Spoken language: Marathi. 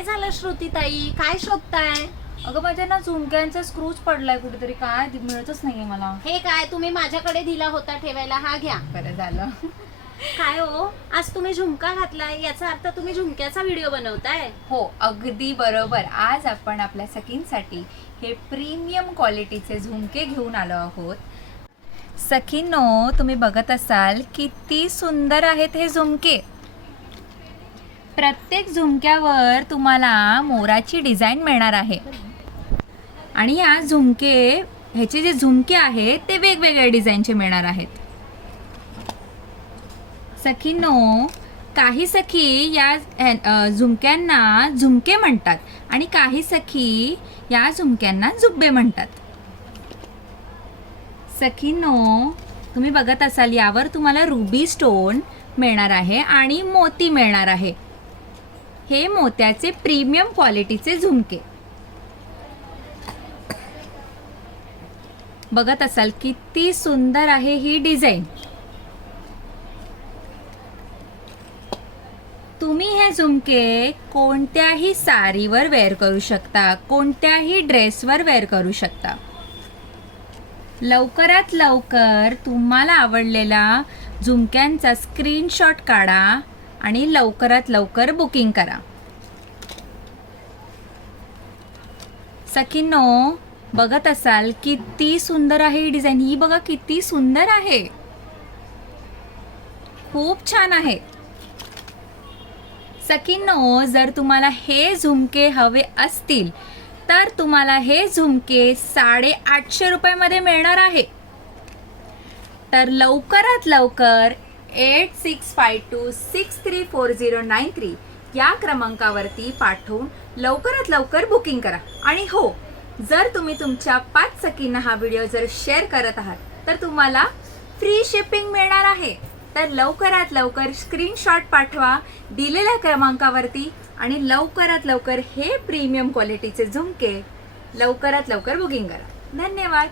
काय झालं श्रुतीताई, काय शोधताय? अगं माझ्या ना झुमक्यांचा स्क्रूच पडलाय कुठेतरी, काय मिळतच नाहीये मला. हे काय तुम्ही माझ्याकडे दिला होता ठेवायला, हा घ्या. बरं झालं. काय हो, आज तुम्ही झुमका घातलाय, याचा अर्थ तुम्ही झुमक्याचा व्हिडिओ बनवताय? हो अगदी बरोबर. आज आपण आपल्या सखींसाठी हे प्रीमियम क्वालिटीचे झुमके घेऊन आलो आहोत. सखींनो, तुम्ही बघत असाल किती सुंदर आहेत हे झुमके. प्रत्येक झुमक्यावर तुम्हाला मोराची डिझाईन मिळणार आहे आणि ह्याचे जे झुमके आहेत ते वेगवेगळ्या डिझाईनचे मिळणार आहेत. सखींनो, काही सखी या झुमक्यांना झुमके म्हणतात आणि काही सखी या झुमक्यांना जुब्बे म्हणतात. सखींनो, तुम्ही बघत असाल यावर तुम्हाला रुबी स्टोन मिळणार आहे आणि मोती मिळणार आहे. हे मोत्याचे प्रीमियम क्वालिटीचे झुमके. बघत असाल किती सुंदर आहे ही डिझाईन. तुम्ही हे झुमके कोणत्याही साडीवर वेअर करू शकता, कोणत्याही ड्रेसवर वेअर करू शकता. लवकरात लवकर तुम्हाला आवडलेला झुमक्यांचा स्क्रीनशॉट काढा आणि लवकरात लवकर बुकिंग करा. सखींनो, बघत असाल किती सुंदर आहे ही डिझाईन. ही बघा किती सुंदर आहे, खूप छान आहे. सखींनो, जर तुम्हाला हे झुमके हवे असतील तर तुम्हाला हे झुमके 850 रुपयामध्ये मिळणार आहे. तर लवकरात लवकर 8652634093 या क्रमांकावरती पाठवून लवकरात लवकर बुकिंग करा. आणि हो, जर तुम्ही तुमच्या 5 सखींना हा व्हिडिओ जर शेअर करत आहात तर तुम्हाला फ्री शिपिंग मिळणार आहे. तर लवकरात लवकर स्क्रीनशॉट पाठवा दिलेल्या क्रमांकावरती आणि लवकरात लवकर हे प्रीमियम क्वालिटीचे झुमके लवकरात लवकर बुकिंग करा. धन्यवाद.